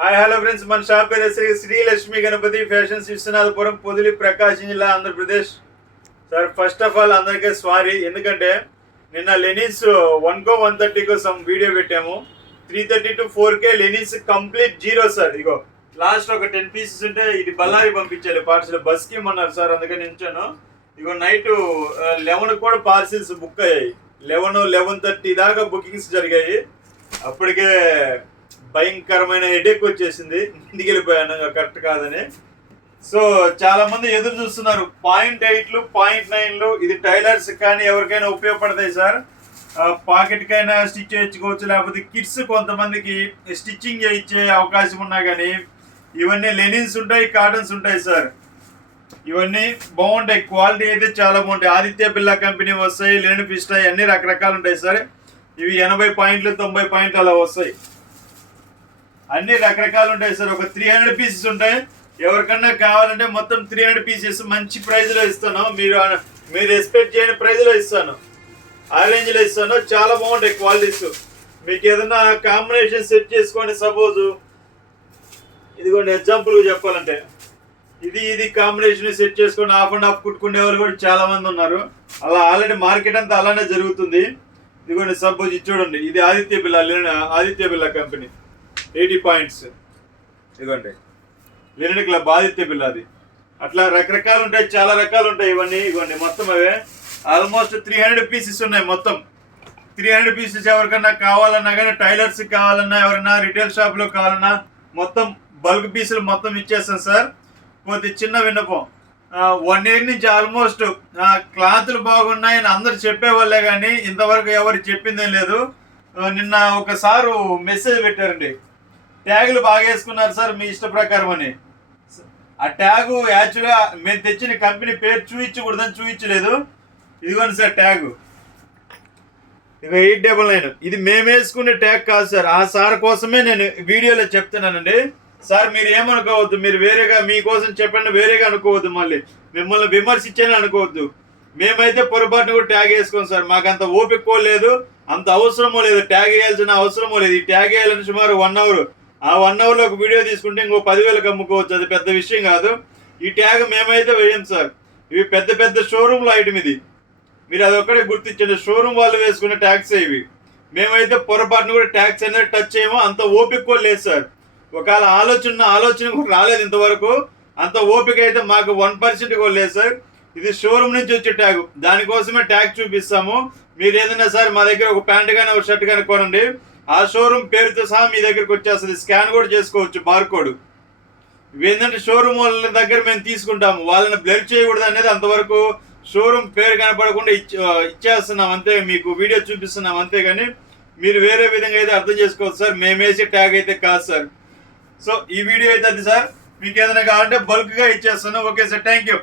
Hi hello friends, మన shop పేరు Shri Lakshmi Ganapati fashions, Viswanathapuram, Podili, ప్రకాశం జిల్లా, Andhra Pradesh. Sir first of all అందరికీ సారీ, ఎందుకంటే నిన్న లెనిన్స్ 1 130 కోసం వీడియో పెట్టాము. 330 to 4K linens complete zero sir. Ego last ఒక 10 పీసెస్ ఉంటే ఇది బళ్ళారి పంపించాలి పార్సల్, బస్కి ఇమ్మన్నారు సార్, అందుకని ఉంచాను. ఇగో నైట్ 11 కూడా పార్సిల్స్ బుక్ అయ్యాయి. 11-11:30 దాకా బుకింగ్స్ జరిగాయి. అప్పటికే భయంకరమైన హెడేక్ వచ్చేసింది, ఇంటికి వెళ్ళిపోయాను కరెక్ట్ కాదని. సో చాలా మంది ఎదురు చూస్తున్నారు 0.8లు 0.9లు. ఇది టైలర్స్ కానీ ఎవరికైనా ఉపయోగపడతాయి సార్. పాకెట్కైనా స్టిచ్ చేయించుకోవచ్చు, లేకపోతే కిడ్స్ కొంతమందికి స్టిచ్చింగ్ చేయించే అవకాశం ఉన్నా కానీ ఇవన్నీ లెనిన్స్ ఉంటాయి, కాటన్స్ ఉంటాయి సార్. ఇవన్నీ బాగుంటాయి, క్వాలిటీ అయితే చాలా బాగుంటాయి. ఆదిత్య బిర్లా కంపెనీ వస్తాయి, లెనిన్ పిస్టాయి, అన్ని రకరకాలు ఉంటాయి సార్. ఇవి 80 పాయింట్లు 90 పాయింట్లు అలా వస్తాయి, అన్ని రకరకాలు ఉంటాయి సార్. ఒక 300 పీసెస్ ఉంటాయి. ఎవరికన్నా కావాలంటే మొత్తం 300 పీసెస్ మంచి ప్రైజ్లో ఇస్తాను. మీరు ఎక్స్పెక్ట్ చేయని ప్రైజ్లో ఇస్తాను, ఆ రేంజ్లో ఇస్తాను. చాలా బాగుంటాయి క్వాలిటీస్. మీకు ఏదన్నా కాంబినేషన్ సెట్ చేసుకోండి. సపోజ్ ఇదిగోండి, ఎగ్జాంపుల్గా చెప్పాలంటే ఇది కాంబినేషన్ సెట్ చేసుకొని హాఫ్ అండ్ హాఫ్ కుట్టుకునే వాళ్ళు కూడా చాలా మంది ఉన్నారు. అలా ఆల్రెడీ మార్కెట్ అంతా అలానే జరుగుతుంది. ఇదిగోండి, సపోజ్ ఇది చూడండి, ఇది ఆదిత్య బిర్లా కంపెనీ 80 పాయింట్స్. ఇదిగోండి లెనిన్ క్లబ్ ఆదిత్య బిర్లాది. అట్లా రకరకాలు ఉంటాయి, చాలా రకాలు ఉంటాయి. ఇవన్నీ ఇవ్వండి మొత్తం అవే ఆల్మోస్ట్ 300 పీసెస్ ఉన్నాయి. మొత్తం 300 పీసెస్ ఎవరికన్నా కావాలన్నా కానీ, టైలర్స్ కావాలన్నా, ఎవరైనా రిటైల్ షాప్లో కావాలన్నా మొత్తం బల్క్ పీసులు మొత్తం ఇచ్చేస్తాం సార్. పోతే చిన్న విన్నపం, 1 ఇయర్ నుంచి ఆల్మోస్ట్ క్లాతులు బాగున్నాయని అందరు చెప్పేవాళ్ళే కానీ ఇంతవరకు ఎవరు చెప్పిందేం లేదు. నిన్న ఒకసారి మెసేజ్ పెట్టారండి, ట్యాగులు బాగా వేసుకున్నారు సార్ మీ ఇష్ట ప్రకారం అని. ఆ ట్యాగు యాక్చువల్గా మేము తెచ్చిన కంపెనీ పేరు చూపించకూడదని చూపించలేదు. ఇదిగోండి సార్ ట్యాగు, ఇక 899. ఇది మేము వేసుకునే ట్యాగ్ కాదు సార్, ఆ సార్ కోసమే నేను వీడియోలో చెప్తున్నానండి. సార్ మీరు ఏమనుకోవద్దు, మీరు వేరేగా మీకోసం చెప్పండి, వేరేగా అనుకోవద్దు, మళ్ళీ మిమ్మల్ని విమర్శించని అనుకోవద్దు. మేమైతే పొరపాటును కూడా ట్యాగ్ వేసుకోం సార్, మాకు అంత ఓపిక లేదు, అంత అవసరమో లేదు, ట్యాగ్ వేయాల్సిన అవసరమో లేదు. ఈ ట్యాగ్ వేయాలని సుమారు 1 అవర్, ఆ 1 అవర్లో ఒక వీడియో తీసుకుంటే ఇంకో 10,000కి అమ్ముకోవచ్చు, అది పెద్ద విషయం కాదు. ఈ ట్యాగ్ మేమైతే వేయం సార్. ఇవి పెద్ద పెద్ద షోరూమ్లో ఐటమ్, ఇది మీరు అదొక్కడే గుర్తించండి. షోరూమ్ వాళ్ళు వేసుకునే ట్యాగ్స్ ఇవి. మేమైతే పొరపాటును కూడా ట్యాగ్స్ అనేది టచ్ చేయమో, అంత ఓపిక కూడా లేదు సార్. ఒకవేళ ఆలోచన కూడా రాలేదు ఇంతవరకు. అంత ఓపిక అయితే మాకు 1% కూడా లేదు సార్. ఇది షోరూమ్ నుంచి వచ్చే ట్యాగ్, దానికోసమే ట్యాగ్ చూపిస్తాము. మీరు ఏదైనా సార్ మా దగ్గర ఒక ప్యాంట్ కానీ ఒక షర్ట్ కానీ కొనండి, ఆ షోరూమ్ పేరుతో సహా మీ దగ్గరకు వచ్చేస్తుంది. స్కాన్ కూడా చేసుకోవచ్చు, బార్కోడ్. ఇవి ఏంటంటే షోరూమ్ వాళ్ళ దగ్గర మేము తీసుకుంటాము, వాళ్ళని బ్లర్ చేయకూడదు అనేది. అంతవరకు షోరూమ్ పేరు కనపడకుండా ఇచ్చేస్తున్నాం అంతే, మీకు వీడియో చూపిస్తున్నాం అంతే. కానీ మీరు వేరే విధంగా అయితే అర్థం చేసుకోవచ్చు సార్, మేము వేసే ట్యాగ్ అయితే కాదు సార్. సో ఈ వీడియో అయితే అది సార్. మీకు ఏదైనా కావాలంటే బల్క్గా ఇచ్చేస్తాను. Okay sir, thank you.